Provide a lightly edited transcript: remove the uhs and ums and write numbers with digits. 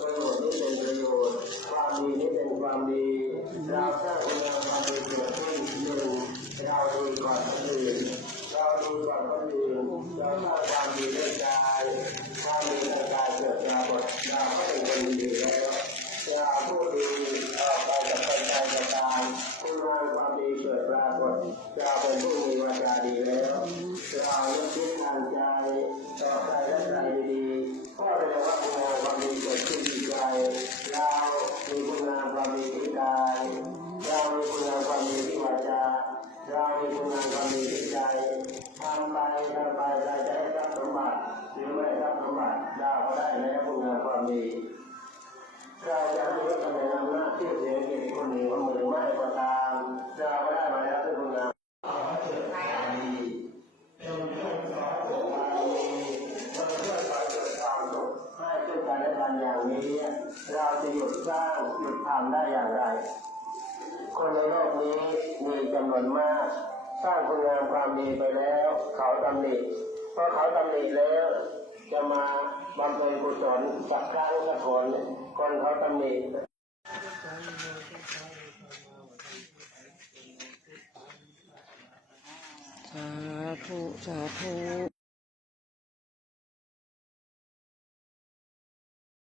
ประโยชน์นี้เป็นประโยชน์ความดีนี้เป็นความดีเราสร้างคุณงามความดีเกิดขึ้นหนึ่งเราดีก่อนคนอื่นเราดีก่อนคนอื่นเราสร้างความดีด้วยกายความดีในกายเกิดปรากฏเราก็เป็นคนดีแล้วเราผู้ดีออกไปจากใจจากกายคุณงามความดีเกิดปรากฏเราเป็นผู้มีวาจาดีแล้วเราเลือกที่ทางใจต่อใจและใจดีก็เรียกว่าคุณงามความดีเกิดขึ้นที่ใจเรามีคุณงามความดีที่กายเรามีคุณงามความดีที่วาจาเรามีคุณงามความดีที่ใจทำไปใจจะให้รับสมบัติหรือไม่รับสมบัติเราก็ได้แล้วคุณงามความดีเราจะมีตำแหน่งอำนาจที่เสียเกียรติคนหนึ่งคนหนึ่งไม่ก็ตามเราก็ได้มาแล้วด้วยคุณงามเกิดความดีจนเกิดความดีมันเกิดความเกิดความสุขให้ทุกการและการอย่างนี้เราจะหยุดสร้างหยุดทำได้อย่างไรคนในโลกนี้มีจำนวนมากสร้างคุณงามความดีไปแล้วเขาตำหนิพอเขาตำหนิแล้วจะมาบำเพ็ญกุศลสักครั้งสักคนเขาตำหนิสาธุสาธุ